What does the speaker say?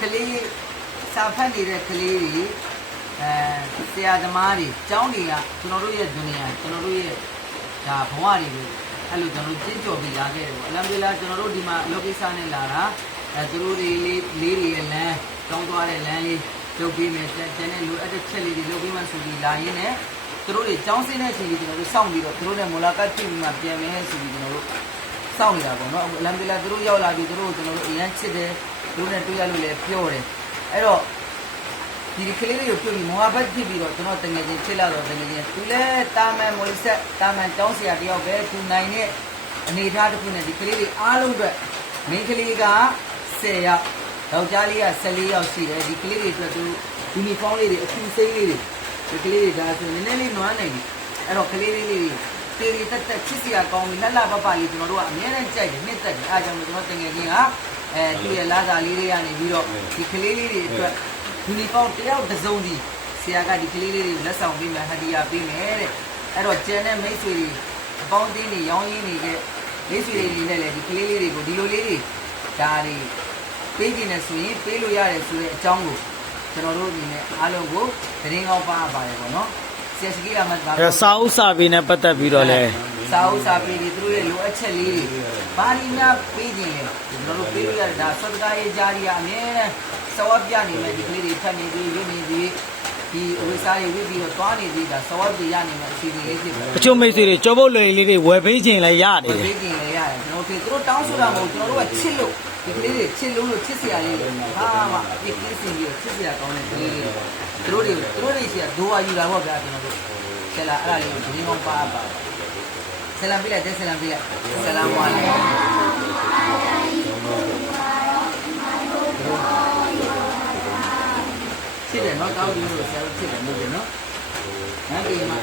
ကလေးစာဖတ်နေတဲ့ကလေးတွေဆရာသမားတွေကျောင်းတွေကကျွန်တော်တို့ရဲ့ဒုနီယာကျွန်တော်တို့ရဲ့ဒါဘဝတွေကိုအဲ့လိုကျွန်တော်တို့ကျင့်ကြော်ပြီးလာခဲ့တယ်ပေါ့အလမ်ဒူလ ကျွန်တော်တို့ဒီမှာအလုပ်ကိစ္စနဲ့လာတာသူတို့တွေလေးတွေရဲ့လမ်းတောင်းသွားတဲ့လမ်းလေးလုပ်ပြီးမယ်ကျန်တဲ့လိုအပ်တဲ့ချက်လေးတွေလုပ်ပြီးမှဆိုပြီးလာရင်းနဲ့သူတို့တွေကျောင်းဆင်းတဲ့အချိန်ကြီးကျွန်တော်တို့စောင့်ပြီးတော့သူတို့နဲ့မူလာကတ်ကြည့်ပြီးမှပြန်မယ်ဆိုပြီးကျွန်တော်တို့စောင့်နေတာပေါ့နော်အလမ်ဒူလ သူတို့ရောက်လာပြီးသူတို့ကိုကျွန်တော်တို့အရန်ချစ်တယ်သူတို့နဲ့တွေ့ရလို့လည်းပြောတယ်အဲ့တော့ဒီကလေးလေးကိုပြုတ်ပြီးမောဟဘတ်ဖြစ်ပြီးတော့ကျွန်တော်တကယ်ချင်းချစ်လာတော့တကယ်ချင်းသူလည်းတာမန်မော်လီဆက်တာမန်ကျောင်းဆရာတယောက်ပဲသူနိုင်တဲ့အနေအထားတစ်ခုနဲ့ဒီကလေးတွေအားလုံးအတွက်မိန်းကလေးက10ယောက်ယောက်ျားလေးက14ယောက်ရှိတယ်ဒီကလေးတွေအတွက်သူယူနီဖောင်းလေးတွေအထူးစိမ်းလေးတွေဒီကလေးတွေဒါဆိုနည်းနည်းလေးနွမ်းနေပြီအဲ့တော့ကလေးလေးတွေတေရီတက်တက်ချစ်စရာကောင်းပြီးလှလှပပလေးကျွန်တော်တို့ကအများနဲ့ကြိုက်တယ်နှစ်သက်တယ်အားကြောင့်ကျွန်တော်တကယ်ချင်းကသူ့ရဲ့လာစာလေးတွေကနေပြီးတော့ဒီကလေးလေးတွေအတွက်ယူနီဖောင်းတယောက်တစ်စုံစီဆရာကဒီကလေးလေးတွေကိုလက်ဆောင်ပေးမယ်ဟဒီယာပေးမယ်တဲ့အဲ့တော့ကျန်တဲ့မိတ်ဆွေတွေအပေါင်းအသင်းတွေရောင်းရင်းနေတဲ့မိတ်ဆွေတွေနဲ့လည်းဒီကလေးလေးတွေကိုဒီလိုလေးတွေဒါတွေပေးခြင်းနဲ့ဆိုရင်ပေးလို့ရတယ်ဆိုတဲ့အကြောင်းကိုကျွန်တော်တို့အနေနဲ့အားလုံးကိုသတင်းကောင်းပါပါတယ်ပေါ့နော်ဆရာစကီလာမတ်ပါစာအုပ်စာပေနဲ့ပတ်သက်ပြီးတော့လဲစာအုပ်စာပေတွေသူတို့ရဲ့လိုအပ်ချက်လေးတွေဘာဒီများပေးခြင်းလဲကျွန်တော်တို့ပေးလို့ရတာသတ်ကားရေးကြားရီအမြဲတမ်းစဝတ်ပြနေမယ်ဒီကလေးတွေဖတ်နေပြီးရုပ်နေပြီးဒီဝိစာရေးဝိပြီးတော့သွားနေသေးတာစဝတ်ပြရနေမယ်အစီအစဉ်လေးဖြစ်တယ်အချို့မိတ်ဆွေတွေကြောပုတ်လွယ်လေးတွေဝယ်ပေးခြင်းလည်းရတယ်ဝယ်ပေးခြင်းလည်းရတယ်ကျွန်တော်တို့သူတို့တောင်းဆိုတာမဟုတ်ကျွန်တော်တို့ကချစ်လို့ဒီကလေးတွေချစ်လို့ချစ်စရာလေးတွေဟာမှဒီကလေးစင်ပြီးချစ်စရာကောင်းတဲ့ကလေးတွေသူတို့တွေရှိရဒိုးဝါယူလာတော့ဗျာကျွန်တော်တို့ဆလာအဲ့ဒါလေးကိုဒီကောင်းပါဆလာပြလိုက်တဲ့ဆလာပြလိုက်ဆလာမွာလေးချစ်တယ်နော်တောင်းပြီးလို့ဆရာတို့ချစ်တယ်မဟုတ်ဘူးနော်ဟမ်ဒီမှာ